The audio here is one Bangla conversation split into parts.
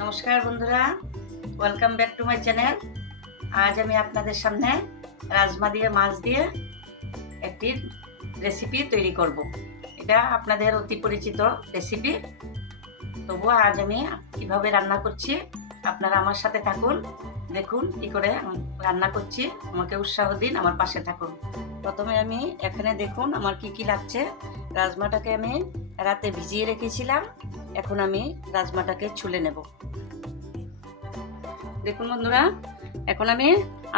নমস্কার বন্ধুরা, welcome back to my channel. আজ আমি আপনাদের সামনে রাজমা দিয়ে মাছ দিয়ে একটি রেসিপি তৈরি করব। এটা আপনাদের অতি পরিচিত রেসিপি, তবুও আজ আমি কিভাবে রান্না করছি আপনারা আমার সাথে থাকুন, দেখুন কি করে রান্না করছি। আমাকে উৎসাহ দিন, আমার পাশে থাকুন। প্রথমে আমি এখানে দেখুন আমার কি কি লাগছে। রাজমাটাকে আমি রাতে ভিজিয়ে রেখেছিলাম, এখন আমি রাজমাটাকে ছুলে নেব। দেখুন বন্ধুরা, এখন আমি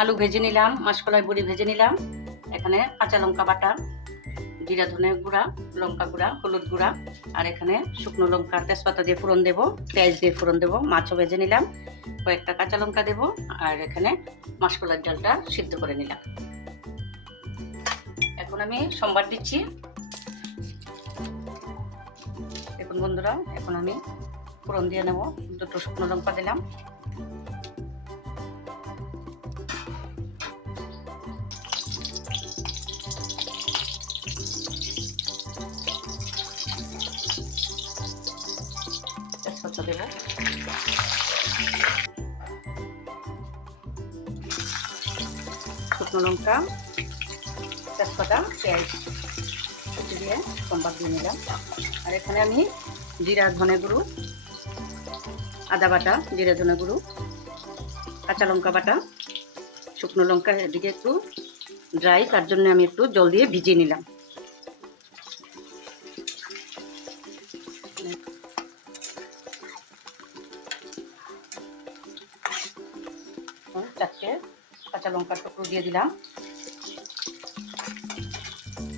আলু ভেজে নিলাম, মাসকলাই বড়ি ভেজে নিলাম। এখানে কাঁচা লঙ্কা বাটা, জিরা ধনে গুঁড়া, লঙ্কা গুঁড়া, হলুদ গুঁড়া, আর এখানে শুকনো লঙ্কা তেজপাতা দিয়ে ফোড়ন দেবো, পেঁয়াজ দিয়ে ফোড়ন দেবো। মাছও ভেজে নিলাম, কয়েকটা কাঁচা লঙ্কা দেবো, আর এখানে মাসকলাইয়ের ডালটা সিদ্ধ করে নিলাম। এখন আমি সম্বার দিচ্ছি। দেখুন বন্ধুরা, এখন আমি ফোড়ন দিয়ে নেব। দুটো শুকনো লঙ্কা দিলাম, তেজপাতা দেব, শুকনো লঙ্কা, তেজপাতা, পেঁয়াজ কুচি দিয়ে সম্বার দিয়ে নিলাম। আর এখানে আমি জিরা ধনে গুঁড়ো, আদা বাটা, জিরা ধনে গুঁড়ো, কাঁচা লঙ্কা বাটা, শুকনো লঙ্কা এদিকে একটু ড্রাই, তার জন্য আমি একটু জল দিয়ে ভিজিয়ে নিলাম। চারটে কাঁচা লঙ্কার টুকরো দিয়ে দিলাম।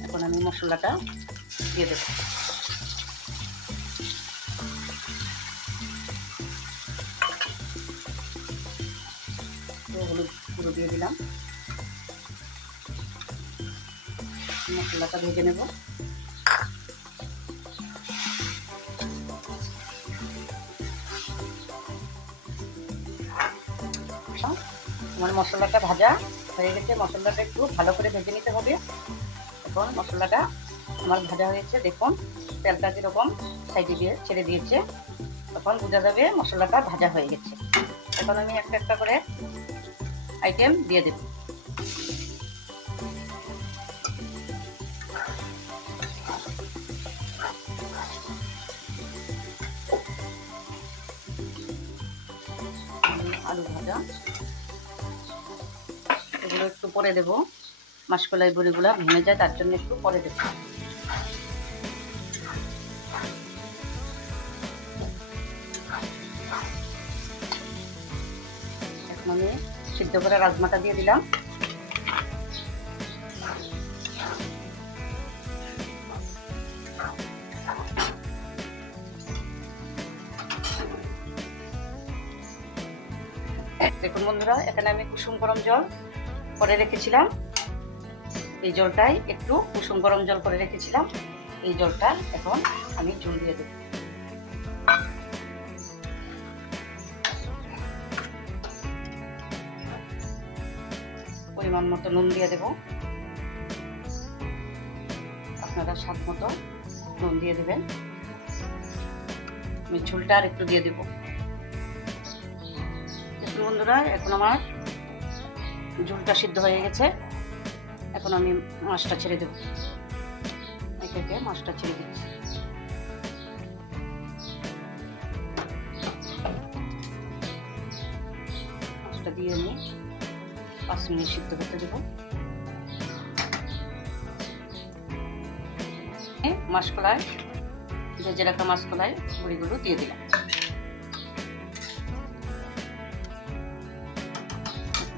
এখন আমি মশলাটা দিয়ে দেব। হলুদ গুঁড়ো দিয়ে দিলাম, মশলাটা ভেজে নেব। আমার মশলাটা ভাজা হয়ে গেছে, মশলাটা একটু ভালো করে ভেজে নিতে হবে। এখন মশলাটা আমার ভাজা হয়েছে, দেখুন তেলটা যেরকম সাইডে দিয়ে ছেড়ে দিয়েছে, তখন বোঝা যাবে মশলাটা ভাজা হয়ে গেছে। এখন আমি একটা একটা করে আইটেম দিয়ে দেব। আলু ভাজা এগুলো একটু পরে দেব, মাসকলাই বড়িগুলো ভেঙে যায় তার জন্য একটু পরে দেব। এখন আমি সিদ্ধ করে রাজমাটা দিয়ে দিলাম। দেখুন বন্ধুরা, এখানে আমি কুসুম গরম জল করে রেখেছিলাম। এই জলটাই একটু কুসুম গরম জল করে রেখেছিলাম, এই জলটা এখন আমি ঝোল দিয়ে দেব। পরিমাণ মতো নুন দিয়ে দেব, আপনারা স্বাদ মতো নুন দিয়ে দেবেন। আমি ঝোলটা আর একটু দিয়ে দেব। দেখুন বন্ধুরা, এখন আমার ঝোলটা সিদ্ধ হয়ে গেছে। এখন আমি মাছটা ছেড়ে দেব, একে একে মাছটা ছেড়ে দিচ্ছি। মাছটা দিয়ে আমি 5 মিনিট সিদ্ধ করতে দেব। মাসকলাই ভেজে রাখা মাসকলাই বড়িগুলো দিয়ে দিলাম।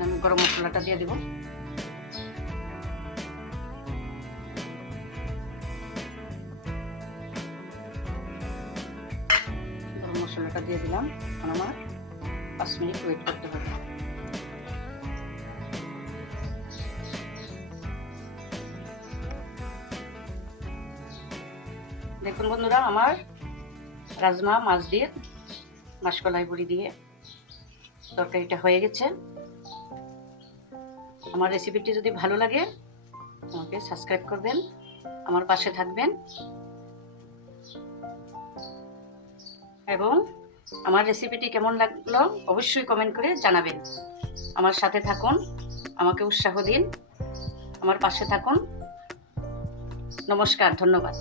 আমি গরম মশলাটা দিয়ে দিব। গরম মশলাটা দিয়ে দিলাম। এখন আমার 5 মিনিট ওয়েট করতে হবে। দেখুন বন্ধুরা, আমার রাজমা মাছ দিয়ে মাসকলাই বড়ি দিয়ে তরকারিটা হয়ে গেছে। আমার রেসিপিটি যদি ভালো লাগে আমাকে সাবস্ক্রাইব করবেন, আমার পাশে থাকবেন। এবং আমার রেসিপিটি কেমন লাগলো অবশ্যই কমেন্ট করে জানাবেন। আমার সাথে থাকুন, আমাকে উৎসাহ দিন, আমার পাশে থাকুন। নমস্কার, ধন্যবাদ।